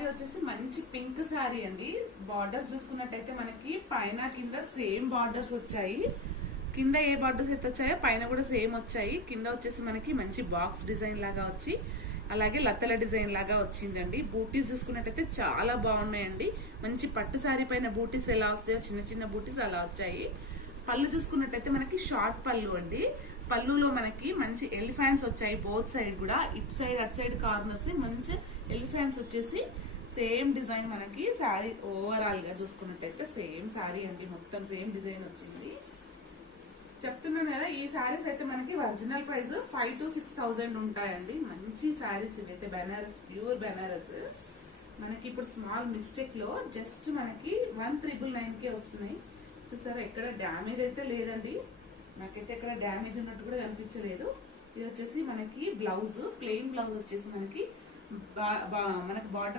శారీ వచ్చేసి మంచి పింక్ శారీ అండి. బార్డర్స్ చూసుకున్నట్టయితే మనకి పైన కింద సేమ్ బార్డర్స్ వచ్చాయి. కింద ఏ బార్డర్స్ అయితే వచ్చాయో పైన కూడా సేమ్ వచ్చాయి. కింద వచ్చేసి మనకి మంచి బాక్స్ డిజైన్ లాగా వచ్చి అలాగే లతల డిజైన్ లాగా వచ్చిందండి. బూటీస్ చూసుకున్నట్టయితే చాలా బాగున్నాయండి. మంచి పట్టు శారీ పైన బూటీస్ ఎలా వస్తాయో చిన్న చిన్న బూటీస్ అలా వచ్చాయి. పళ్ళు చూసుకున్నట్టయితే మనకి షార్ట్ పళ్ళు అండి. పళ్ళులో మనకి మంచి ఎలిఫెంట్స్ వచ్చాయి బోత్ సైడ్ కూడా. It side at side corners మంచి ఎలిఫెంట్స్ వచ్చేసి సేమ్ డిజైన్ మనకి శారీ ఓవరాల్ గా చూసుకున్నట్టయితే సేమ్ శారీ అండి. మొత్తం సేమ్ డిజైన్ వచ్చింది. చెప్తున్నాను కదా, ఈ శారీస్ అయితే మనకి ఒరిజినల్ ప్రైస్ 5,000 to 6,000 ఉంటాయండి. మంచి శారీస్ ఇవైతే బెనారస్, ప్యూర్ బెనారస్. మనకి ఇప్పుడు స్మాల్ మిస్టేక్ లో జస్ట్ మనకి 1,999కే వస్తున్నాయి. చూసారా, ఎక్కడ డ్యామేజ్ అయితే లేదండి. నాకైతే ఎక్కడ డ్యామేజ్ ఉన్నట్టు కూడా కనిపించలేదు. ఇది వచ్చేసి మనకి బ్లౌజ్, ప్లెయిన్ బ్లౌజ్ వచ్చేసి మనకి బార్డర్